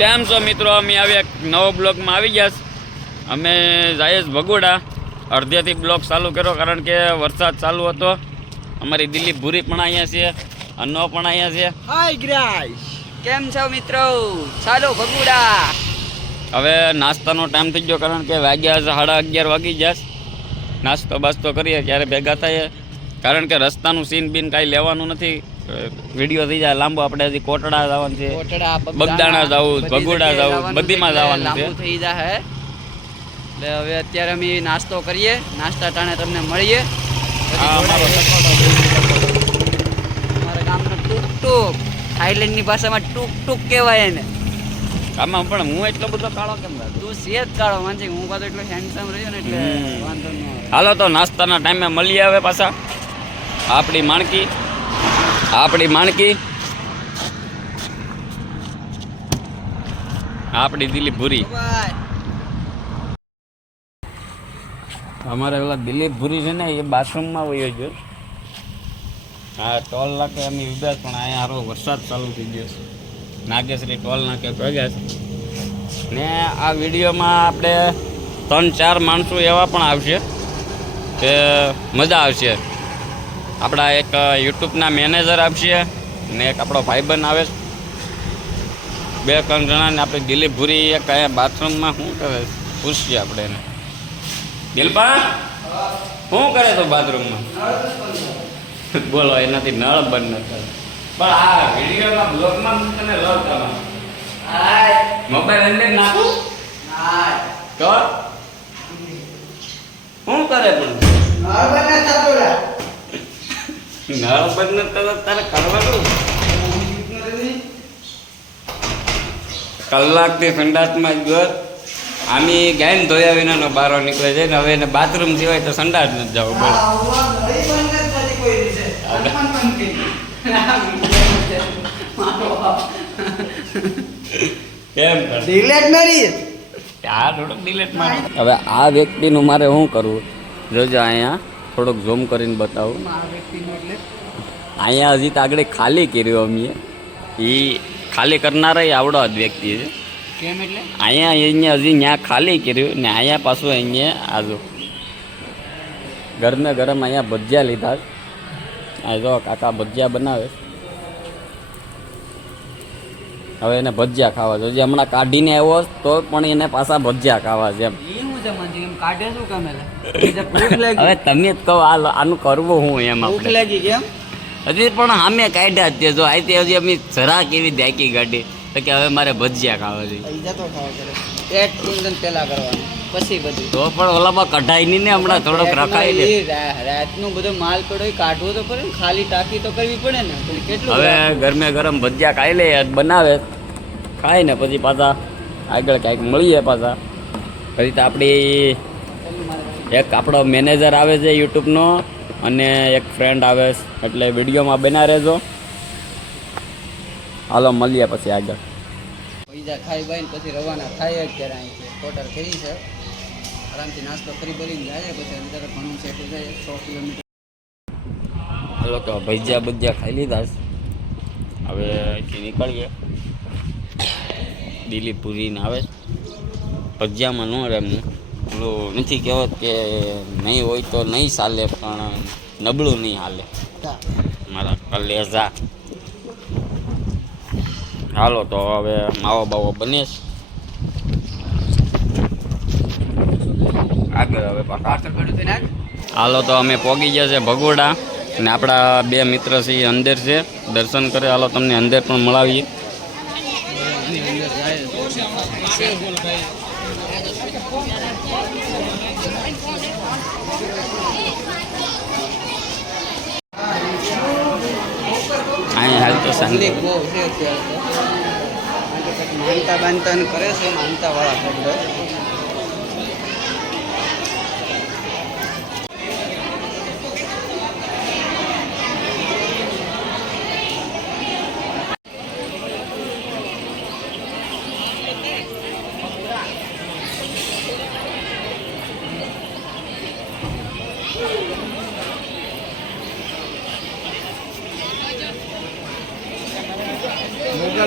કેમ છો મિત્રો? અમે આવ્યા એક નવો બ્લોગમાં આવી ગયા છે. અમે જઈએ ભગોડા અડધેથી બ્લોગ ચાલુ કર્યો કારણ કે વરસાદ ચાલુ હતો. અમારી દિલીપ ભૂરી પણ અહીંયા છે, અન્નો પણ અહીંયા છે. હાય ગ્રાઈસ, કેમ છો મિત્રો? ચાલો ભગોડા. હવે નાસ્તાનો ટાઈમ થઈ ગયો કારણ કે વાગ્યા 11:30 વાગી ગયા. નાસ્તો બાસ્તો કરીએ ત્યારે ભેગા થઈએ કારણ કે રસ્તાનું સીન બીન કાંઈ લેવાનું નથી. વિડીયો થઈ જાય લાંબો. આપણે હજી કોટડા જવાનું છે, બગદાણા જવું, ભગોડા જવું, બધીમાં જવાનું છે. થઈ જાય એટલે હવે અત્યારે અમે નાસ્તો કરીએ. નાસ્તા ટાણે તમને મળીએ. અમારા ગામનો ટૂક ટૂક, થાઈલેન્ડની ભાષામાં ટૂક ટૂક કહેવાય એને. આમાં પણ હું એટલો બધો કાળો કેમ લાગે? તું સેજ કાળો માનજે, હું પાછો એટલો હેન્ડસમ રહ્યો ને એટલે વાંધો ન આવે. હાલો તો નાસ્તાના ટાઈમે મળીએ હવે પાછા. આપણી માણકી આપણી દિલીપ ભૂરી. અમારે પેલા દિલીપ ભૂરી છે ને એ બાથરૂમમાં વયો ગયો. હા, ટોલ નાકે અમે ઉભા પણ અહીંયા સારો વરસાદ ચાલુ થઈ ગયો છે. નાગેશ્રી ટોલ નાકે પગ્યા છે ને આ વિડીયોમાં આપણે 3-4 માણસો એવા પણ આવશે કે મજા આવશે. આપણા એક યુટ્યુબના મેનેજર આવશે ને એક આપણો ભાઈબંધ આવે. 2-3 જણાને આપણે દિલીપ ભૂરી એક અહીંયા બાથરૂમમાં શું કરે પૂછીએ આપણે એને. દિલપા શું કરે તો બાથરૂમમાં? બોલો, એનાથી નળ બંધ નથી. પણ આ વિડીયોમાં બ્લોગમાં તને લવ કરવાનો. મોબાઈલ અંદર નાખું તો શું કરે? પણ નળ બંધ નથી તારે કરવાનું. કલાકથી સંડાસમાં જ ગયો. આમી ગાયને ધોયા વિનાનો બારો નીકળે છે ને હવે એને બાથરૂમ સિવાય તો સંડાસ નથી જવું. બોલો કેમ ડિલેટ મારી? આ થોડુંક ડિલેટ મારી. હવે આ વ્યક્તિનું મારે શું કરવું? જોજો અહીંયા થોડુંક ઝૂમ કરીને બતાવું. અહીંયા હજી તો આગળ ખાલી કર્યું અમે. એ ખાલી કરનારા આવડો જ વ્યક્તિ છે. કેમ એટલે? અહીંયા હજી ત્યાં ખાલી કર્યું ને અહીંયા પાછું અહીંયા આજો ગરમે ગરમ અહીંયા ભજીયા લીધા. આ જો કાકા ભજીયા બનાવે. હવે એને ભજીયા ખાવા જોઈએ. હમણાં કાઢીને આવ્યો તો પણ એને પાછા ભજીયા ખાવા છે એમ. હવે તમે જ કહો આનું કરવું હું એમ. ભૂખ લાગી કેમ? હજી પણ સામે કાઢ્યા જ છે. જો આથી હજી અમે જરાક એવી દેખી કાઢી તો કે હવે મારે ભજીયા ખાવા જોઈએ. પેટ પૂંજન પેલા કરવાનું પછી બધું. તો પણ ઓલામાં કઢાઈ નહીં ને હમણાં થોડોક રખાય ને. રાતનું બધો માલ પડ્યો કાઢવો તો પડે ને, ખાલી ટાંકી તો કરવી પડે ને. કેટલું હવે ગરમે ગરમ ભજીયા ખાઈ લે બનાવે, ખાઈ ને પછી પાછા આગળ કાંઈક મળીએ પાછા. પછી તો આપણી એક આપણો મેનેજર આવે છે યુટ્યુબનો અને એક ફ્રેન્ડ આવે છે, એટલે વિડીયોમાં બના રહેજો. હાલો મળીએ પછી આગળ. પૈસા ખાઈ બાઈને પછી રવાના થાય અત્યારે અહીંથી કોટર કરી છે. આરામથી નાસ્તો કરી ભરીને જાય પછી અંદર ઘણું છે એટલે જાય 100 કિલોમીટર. હાલો તો ભજીયા ખાઈ લીધા છે. હવે અહીંથી નીકળીએ. દિલીપ પૂરીને આવે ભજીયામાં ન રહેવું. પેલું નથી કહેવત કે નહીં હોય તો નહીં ચાલે પણ નબળું નહીં હાલે મારા કલેજા. હાલો તો હવે માવો બાવો બને છે આગળ. હવે હાલો તો અમે પહોંચી ગયા છે ભગોડા અને આપણા 2 મિત્ર છે એ અંદર છે, દર્શન કરે. હાલો તમને અંદર પણ મળાવીએ. અહીંયા હાલ તો શાંતિ બહુ છે અત્યારે તો. માનતા બાંધતા કરે છે માનતા વાળા શબ્દ.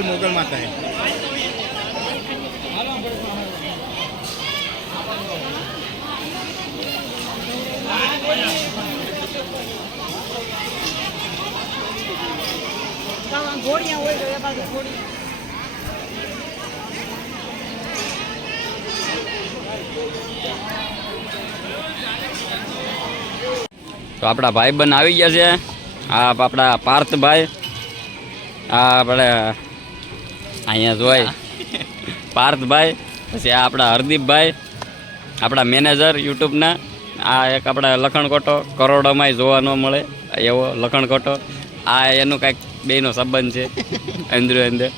मोगल माता है। તો આપણા ભાઈબંધ આવી ગયા છે. આ આપણા પાર્થભાઈ, આ આપણે અહીંયા જોઈ પાર્થભાઈ, પછી આ આપણા હરદીપભાઈ, આપણા મેનેજર યુટ્યુબના. આ એક આપણા લખણકોટો, કરોડોમાંય જોવા ન મળે એવો લખણકોટો. આ એનું કાંઈક બેનો સંબંધ છે અંદર અંદર.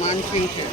માનસિંગ છે.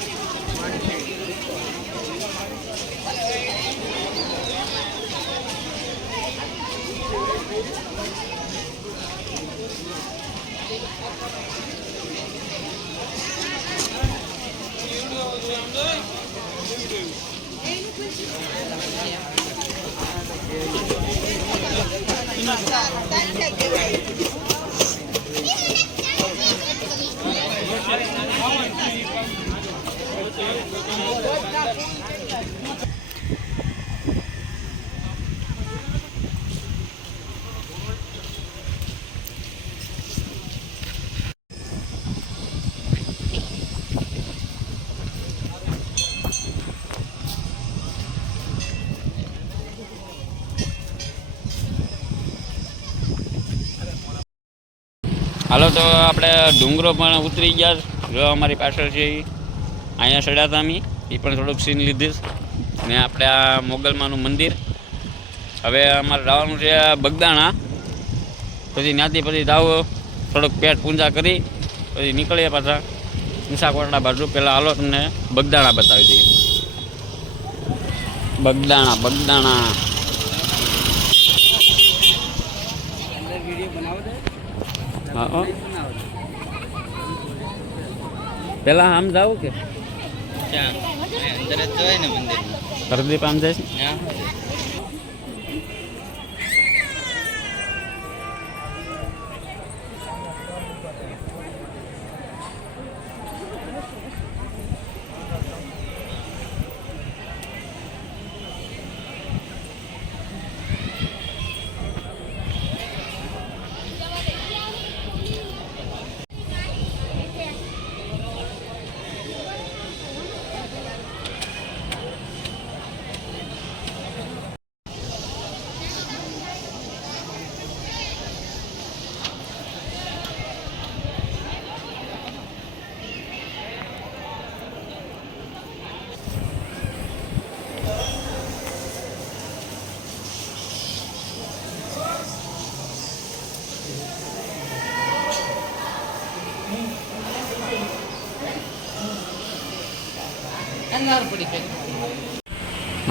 હાલો તો આપણે ડુંગરો પણ ઉતરી ગયા. જો અમારી પાછળ છે એ અહીંયા ચડ્યા હતા અમે, એ પણ થોડુંક સીન લીધીશ. ને આપણે આ મોગલમાનું મંદિર. હવે અમારે જવાનું છે બગદાણા. પછી ત્યાંથી પછી જાવ થોડુંક પેટ પૂંજા કરી પછી નીકળીએ પાછા ઈસાકોટડા બાજુ. પહેલાં હાલો તમને બગદાણા બતાવી દઈએ. બગદાણા બગદાણા હા. પેલા આમ જાવ કે અંદર જ જવાય ને મંદિર. હરદીપ આમ જાય છે.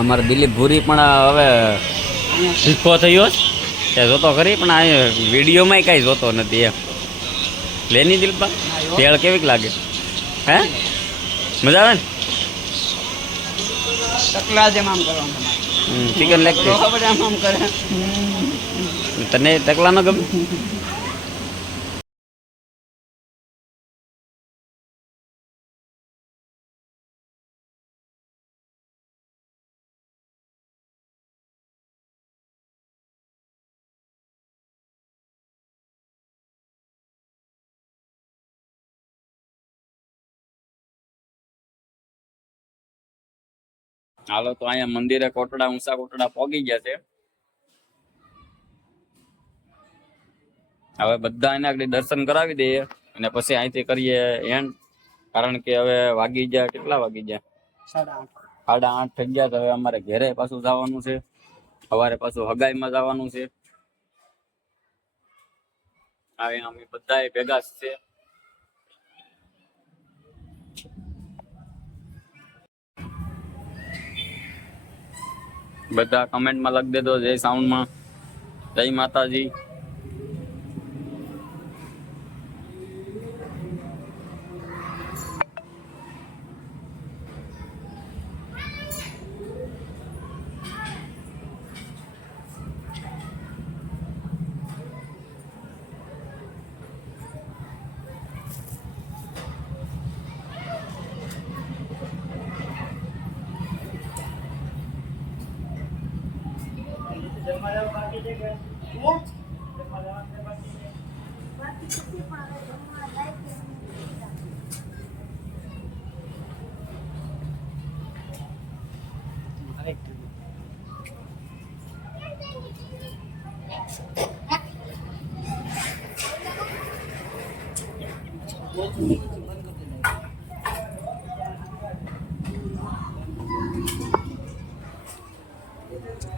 અમારે દિલીપ ભૂરી પણ હવે શીખો થયો છે જોતો ખરી, પણ આ વિડીયોમાં કાંઈ જોતો નથી એમ. લેની દિલપા તેળ કેવીક લાગે? હે મજા આવે ને? ટકલા જેમ આમ કરવાનું. ચિકન લેગ પીસ આમ કરે. તને ટકલા ન ગમે? હાલો તો અહીંયા મંદિરે કોટડા ઊંચા કોટડા પોગી ગયા છે. હવે બધા એને આગળ દર્શન કરાવી દઈએ અને પછી અહીંથી કરીએ એન્ડ. કારણ કે હવે વાગી ગયા, કેટલા વાગી ગયા? 8:30 થઈ ગયા. તો હવે અમારે ઘરે પાછું જવાનું છે. સવારે પાછું હગાઈમાં જવાનું છે. હવે અમે બધા ભેગા જ છે. બધા કમેન્ટમાં લખી દેજો જય સાઉન્ડમાં, જય માતાજી.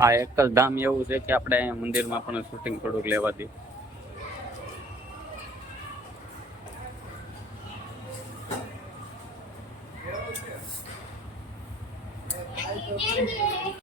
આ એક જ ધામ એવું છે કે આપણે અહીંયા મંદિરમાં પણ શૂટિંગ થોડુંક લેવા દઈએ.